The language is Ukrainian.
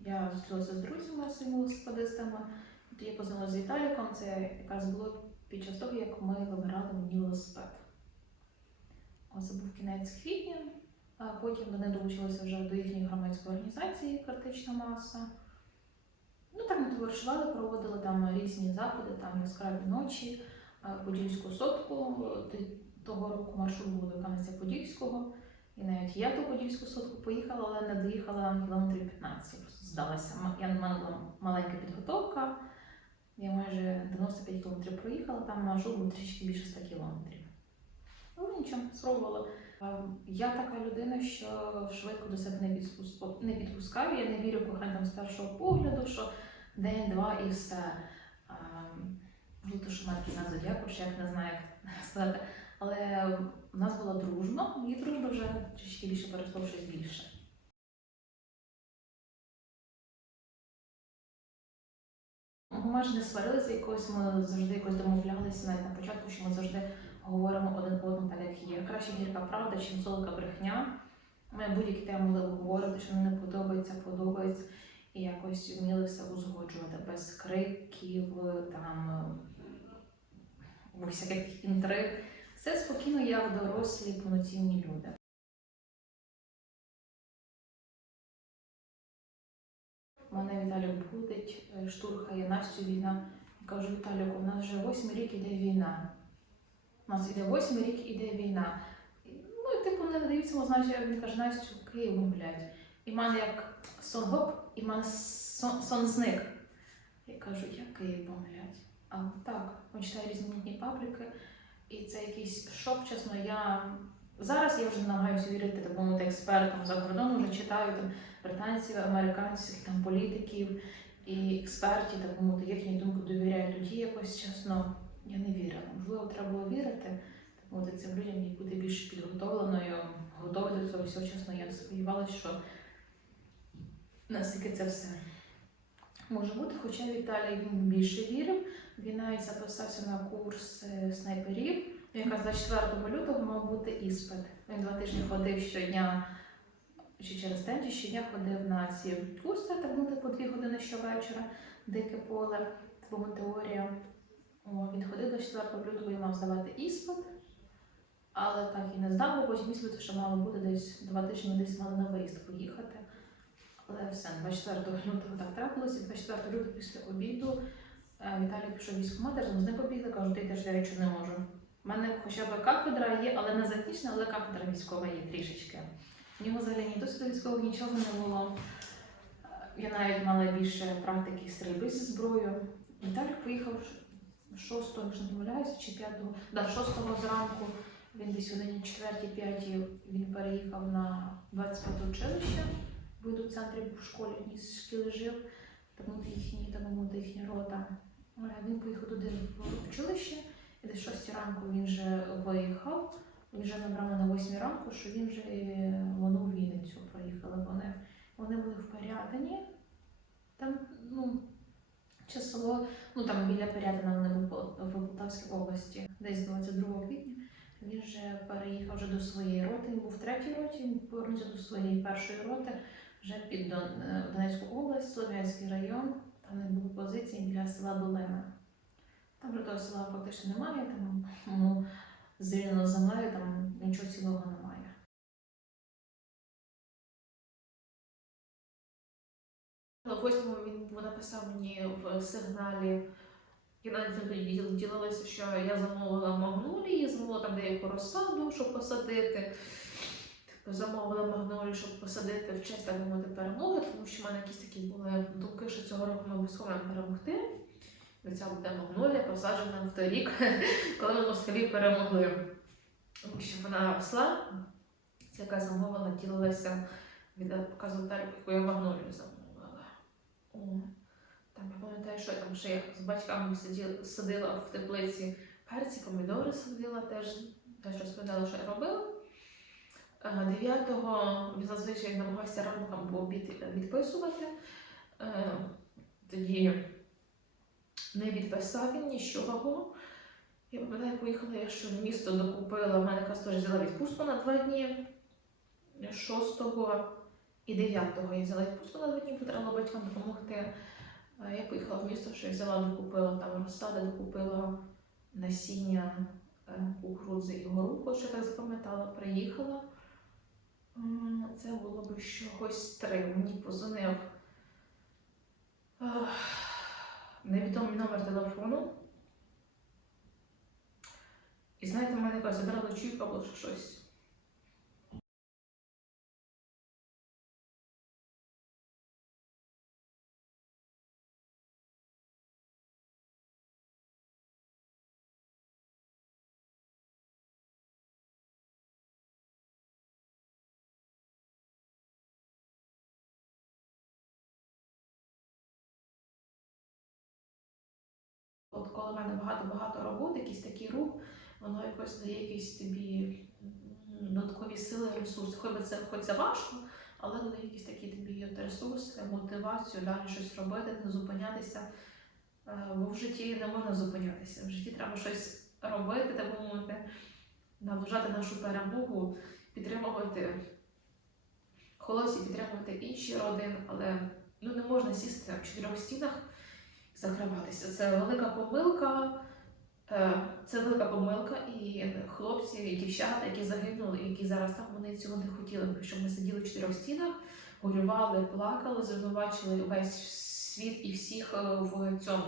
я зустрілася з друзями своїми велосипедистами. Тоді познайомилася з Віталіком. Це якраз було під час того, як ми вибирали мені велосипед. Це був кінець квітня, а потім вони долучилися вже до їхньої громадської організації Критична маса. Ну так ми товаришували, проводили там різні заходи, там яскраві ночі, Подільську сотку. Того року маршрут був до Кам'янця-Подільського. І навіть я ту Подільську сотку поїхала, але не доїхала кілометрів 15. Я просто здалася. Я в була маленька підготовка. Я майже 95 кілометрів проїхала, там маршрут був трішки більше 100 кілометрів. Ну нічого, спробувала. Я така людина, що швидко до себе не, підпускаю. Я не вірю в кохання там з першого погляду, що день-два і все. Мене такий знак зодіаку, що як не знаю, як сказати. Але в нас було дружно, і дружба вже трішки більше перейшло в щось більше. Майже не сварилися якось, ми завжди якось домовлялися навіть на початку, що ми завжди говоримо один одному так, як є. Краще гірка правда, чим солодка брехня. Ми будь-які теми могли говорити, що не подобається, подобається, і якось вміли все узгоджувати без криків, там всяких інтриг. Все спокійно, як дорослі, повноцінні люди. Мене Віталік будить, е, штурхає Настю війна. Я кажу, Віталіку, у нас вже восьмий рік іде війна. У нас іде восьмий рік іде війна. Ну, і типу, не дається, значить, він каже, Настю, Києвом, блядь. І мене як сон гоп, і мене сон, сон зник. Я кажу, я Києвом, блядь. А так, він читає різноманітні пабліки, і це якийсь шок, чесно. Я зараз я вже намагаюся вірити так мовити експертам за кордону, вже читаю там британців, американських там політиків і експертів, так мовити, їхню думку довіряю. Тоді якось чесно, я не вірила. Можливо, треба було вірити. Так мовити, цим людям і бути більш підготовленою, готовою до цього всього. Чесно, я сподівалася, що наскільки це все може бути. Хоча Віталій він більше вірив. Він навіть записався на курс е, снайперів. Якраз 24 лютого мав бути іспит. Він два тижні ходив щодня чи через день, чи щодня ходив на ці курси, так буде по дві години щовечора, дике поле, була теорія. О, він ходив до 4 лютого і мав здавати іспит, але так і не здав, бо потім іспиту ще мало бути десь два тижні, десь мали на виїзд поїхати. Але все, 24 лютого так трапилося, 24 лютого після обіду е, Віталій пішов військкомат, разом з ним побігли, кажу, ти йдеш, я речі не можу. У мене хоча б кафедра є, але не закінчена, але кафедра військова є трішечки. В нього взагалі ні досвіду військового нічого не було. Е, Я навіть мала більше практики стрільби зі зброєю. Віталік поїхав 6, якщо не помиляюся, чи 5, да, 6 зранку. Він десь годині 4-5 він переїхав на 25 училище, бо в центрі був в школі одній з шкіл жив, тому їхні, тому їхня рота. Е, Він поїхав туди в училище, і десь 6 ранку він вже виїхав. Він вже набрав на 8 ранку, що він вже е, вони у Вінницю проїхали. Вони, вони були в Порятині. Там, ну, часово, ну там біля Порятина вони в Полтавській області, десь 22 квітня. Він вже переїхав вже до своєї роти. Він був в третій роті, він повернувся до своєї першої роти вже під Дон- е, Донецьку область, Слов'янський район. Там не були позиції біля села Долина. Там вже того села фактично немає, там ну, звільнено землею, там нічого цілого немає. На восьмому він написав мені в сигналі. Я ділилася, що я замовила магнолії, замовила там деяку розсаду, щоб посадити. Замовила магнолію, щоб посадити в честь так би мовити перемоги, тому що в мене якісь такі були думки, що цього року ми обов'язково перемогти. І ця буде магнолія посаджена в той рік, коли ми москалі перемогли. Тому що вона росла, ця яка замовила, ділилася від показу Віталіку, яку я магнолію замовила. О, там я пам'ятаю, що я там ще я з батьками сиділа, садила в теплиці перці, помідори садила, теж, теж розповідала, що я робила. Е, 9-го він зазвичай намагався ранком по обід відписувати. Е, Тоді не відписав він нічого. Я пам'ятаю, поїхала я ще в місто докупила. В мене теж взяла відпустку на два дні 6-го І 9-го я взяла відпустку на два дні, було батькам допомогти. Е, Я поїхала в місто, що взяла, докупила там розсади, докупила насіння е, кукурудзи і гороху, що так запам'ятала, приїхала. Це було б щось три. Мені позвонив невідомий номер телефону. І знаєте, в мене якась одразу чуйка або щось. От коли в мене багато-багато роботи, якийсь такий рух, воно якось дає якісь тобі додаткові сили, ресурси. Хоч би це хоч це важко, але додає якісь такі тобі от ресурси, мотивацію далі щось робити, не зупинятися. Е, Бо в житті не можна зупинятися. В житті треба щось робити, так мовити, наближати нашу перемогу, підтримувати холосі, підтримувати інші родини, але ну, не можна сісти в чотирьох стінах закриватися. Це велика помилка. е, Це велика помилка, і хлопці, і дівчата, які загинули, які зараз там, вони цього не хотіли, щоб ми сиділи в чотирьох стінах, горювали, плакали, звинувачили весь світ і всіх е, в цьому